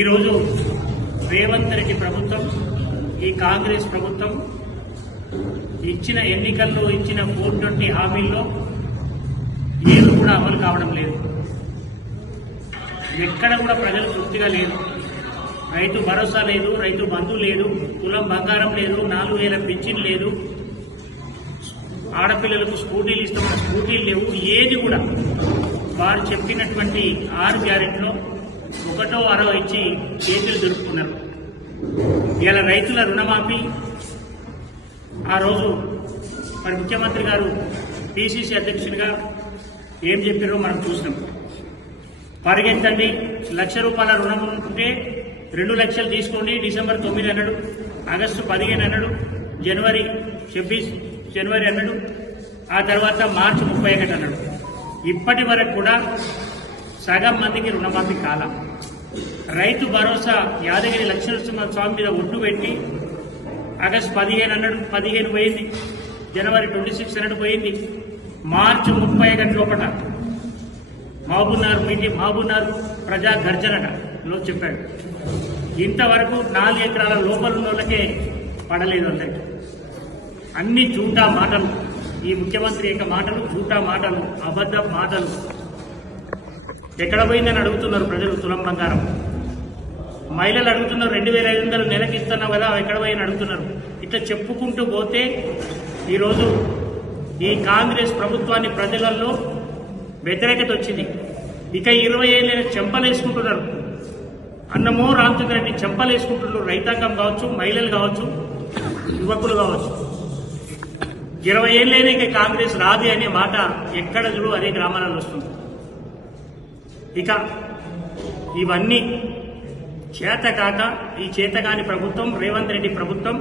ఈరోజు రేవంత్ రెడ్డి ప్రభుత్వం ఈ కాంగ్రెస్ ప్రభుత్వం ఇచ్చిన ఎన్నికల్లో ఇచ్చిన 420 హామీల్లో ఏది కూడా అమలు కావడం లేదు. ఎక్కడ కూడా ప్రజలు తృప్తిగా లేదు. రైతు భరోసా లేదు, రైతు బంధు లేదు, కులం బంగారం లేదు, 4000 పింఛన్ లేదు, ఆడపిల్లలకు స్కూటీలు ఇస్తామన్న స్కూటీలు లేవు. ఏది కూడా వారు చెప్పినటువంటి 6 గ్యారెంటీలో 1వ 6వ ఇచ్చి చేతులు దులుపుకున్నారు. ఇలా రైతుల రుణమాఫీ ఆ రోజు మరి ముఖ్యమంత్రి గారు పిసిసి అధ్యక్షుడిగా ఏం చెప్పారో మనం చూసినాం. పరిగెత్తండి, ₹1,00,000 రుణం ఉంటే 2 లక్షలు తీసుకోండి, డిసెంబర్ 9 అన్నాడు, ఆగస్టు 15 అన్నాడు, జనవరి 26 అన్నాడు, ఆ తర్వాత మార్చి 31 అన్నాడు. ఇప్పటి వరకు కూడా సగం మందికి రుణమాఫీ కాల. రైతు భరోసా యాదగిరి లక్ష్మణ స్వామి మీద ఒట్టు పెట్టి ఆగస్టు 15 అన్నాడు, 15 పోయింది, జనవరి 26 అన్నాడు పోయింది, మార్చి 31 లోపల మహబూబ్నగర్ ప్రజా గర్జనలో చెప్పాడు. ఇంతవరకు 4 ఎకరాల లోపల ఉన్న వాళ్ళకే పడలేదు. అందరికీ అన్ని జూటా మాటలు, ఈ ముఖ్యమంత్రి యొక్క మాటలు జూటా మాటలు, అబద్ధ మాటలు. ఎక్కడ పోయిందని అడుగుతున్నారు ప్రజలు. తులం బంగారం మహిళలు అడుగుతున్నారు, 2500 నెలకి ఇస్తున్నావు కదా, ఎక్కడ పోయిందని అడుగుతున్నారు. ఇట్లా చెప్పుకుంటూ పోతే ఈరోజు ఈ కాంగ్రెస్ ప్రభుత్వాన్ని ప్రజలలో వ్యతిరేకత వచ్చింది. ఇక 20 ఏళ్ళైనా చెంపలేసుకుంటున్నారు. అన్నమో రామచంద్ర రెడ్డి చెంపలేసుకుంటున్నారు. రైతాంగం కావచ్చు, మహిళలు కావచ్చు, యువకులు కావచ్చు. 20 ఏళ్ళైనా ఇక కాంగ్రెస్ రాదు అనే మాట ఎక్కడ చూడు అదే గ్రామాలలో వస్తుంది. ఇక ఇవన్నీ చేతకాక ఈ చేతకాని ప్రభుత్వం రేవంత్ రెడ్డి ప్రభుత్వం